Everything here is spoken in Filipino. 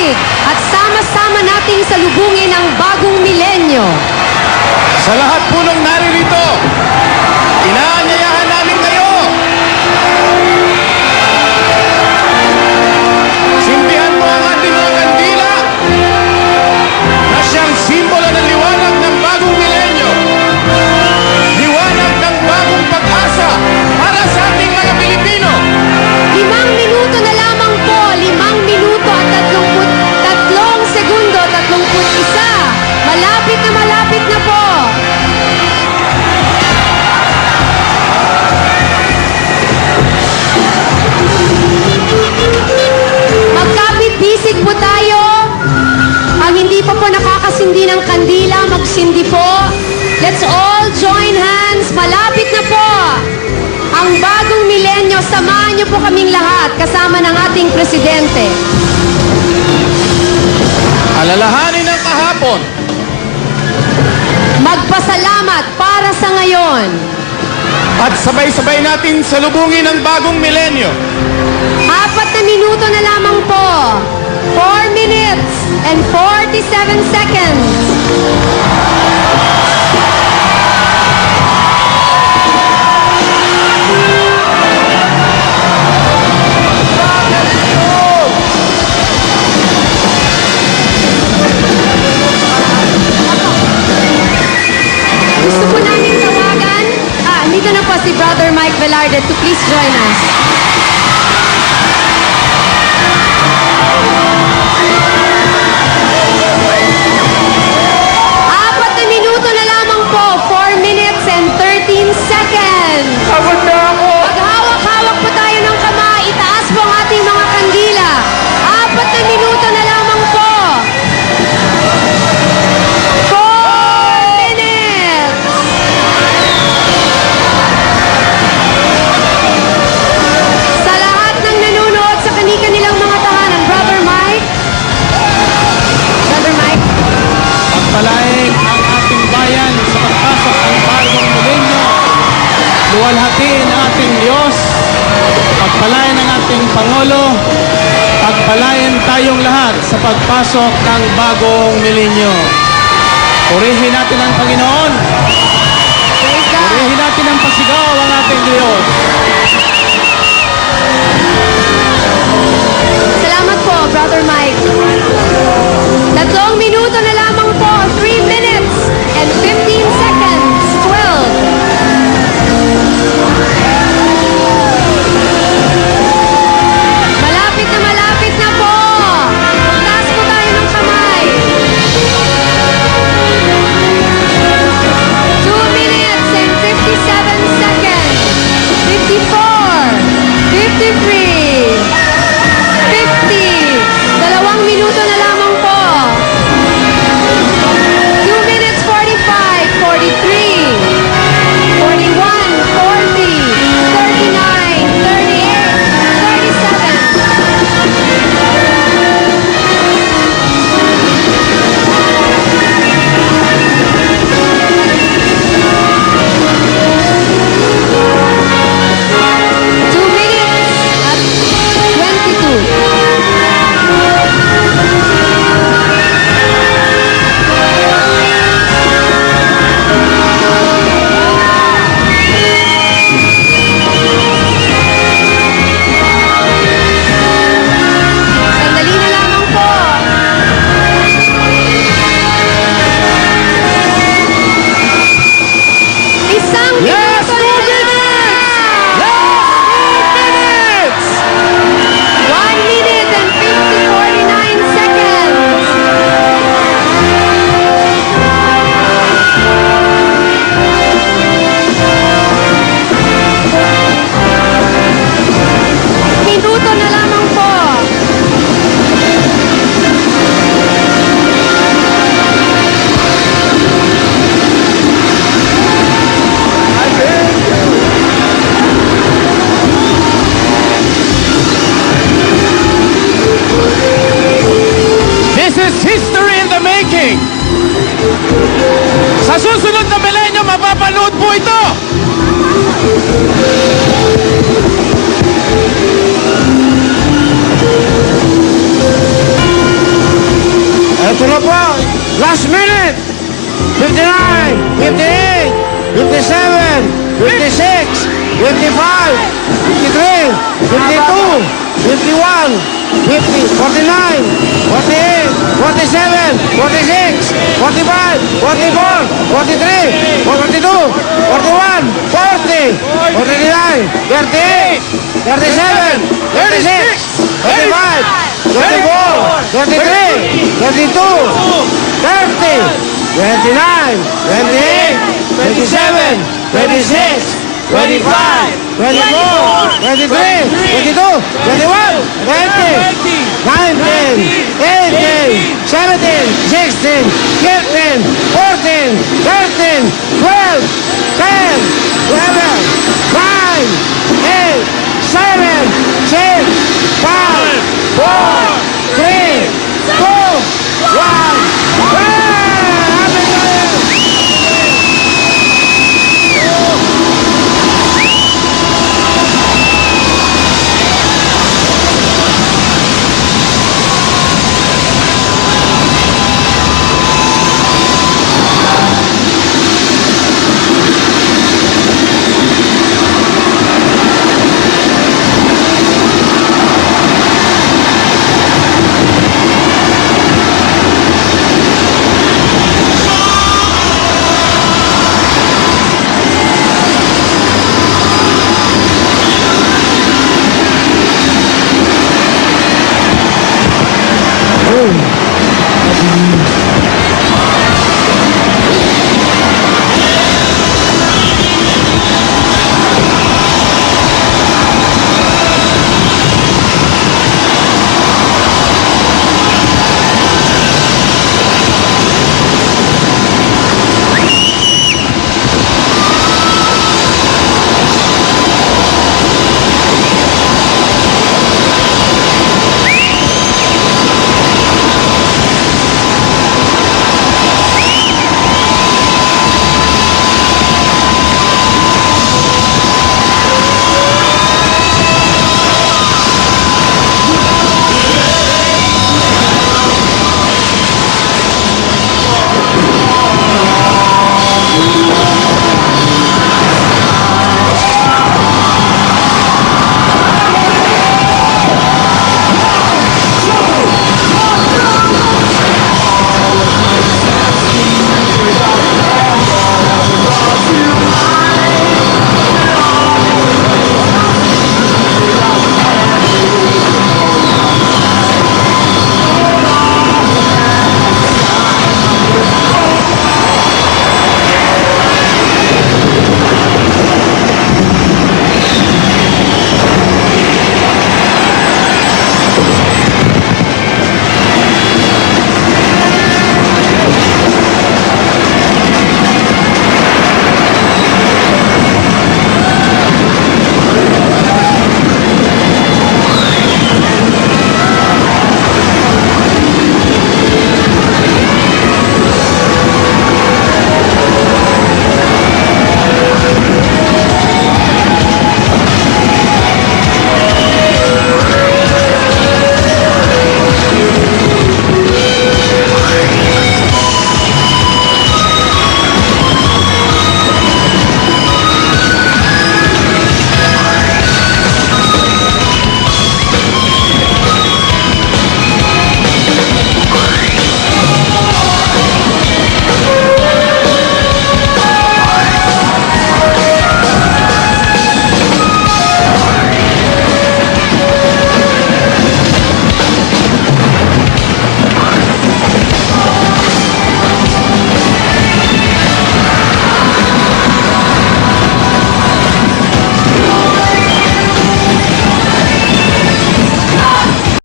bisig at sama-sama nating salubungin ang bagong milenyo. Sa lahat po ng naririto, inaanyayahan namin kayo. Sindihan mo ang ating mga kandila na siyang simbolo ng liwanag ng bagong milenyo. Liwanag ng bagong pag-asa para sa ating mga Pilipino. 5 minuto na lamang po, 5 minuto at 33 segundo, 31. Malapit na po. Magkapit-bisig po tayo. Ang hindi pa po nakakasindi ng kandila, magsindi po. Let's all join hands. Malapit na po. Ang bagong milenyo, samahan niyo po kaming lahat kasama ng ating presidente. Alalahanin ang kahapon. Magpasalamat para sa ngayon. At sabay-sabay natin salubungin ang bagong milenyo. 4 minuto na lamang po. 4 minutes and 47 seconds. Gusto po namin tawagan. Dito na po si Brother Mike Velarde to please join us. Apat na minuto na lamang po. 4 minutes and 13 seconds. Maghawak-hawak po tayo ng kamay. Itaas po ang ating mga kandila. 4 na minuto na lamang po. 4 minutes. Sa lahat ng nanonood sa kani-kanilang mga tahanan, Brother Mike. Brother Mike. Pagpalain ang ating bayan sa pagpasok ng bagong milenyo. Luwalhatiin ang ating Diyos. Pagpalain ang ating Pangulo. Pagpalain tayong lahat sa pagpasok ng bagong milenyo. Purihin natin ang Panginoon. Praise God. Purihin natin ang pasigaw ang ating Diyos. Salamat po, Brother Mike. 3 minuto na lamang po. 3 minutes and 15 seconds. 12. Malapit na po. Taas po tayo ng kamay. 2 minutes and 57 seconds. 58, 57, 56, 55, 53, 52, 51, 50, 49, 48, 47, 46, 45, 44, 43, 42, 41, 40, 49, 38, 37, 36, 35, 34, 33, 32, 30, 29, 28, 27, 26, 25, 24, 23, 22, 21, 20, 19, 18, 17, 16, 15, 14, 13, 12, 10, 11, 9,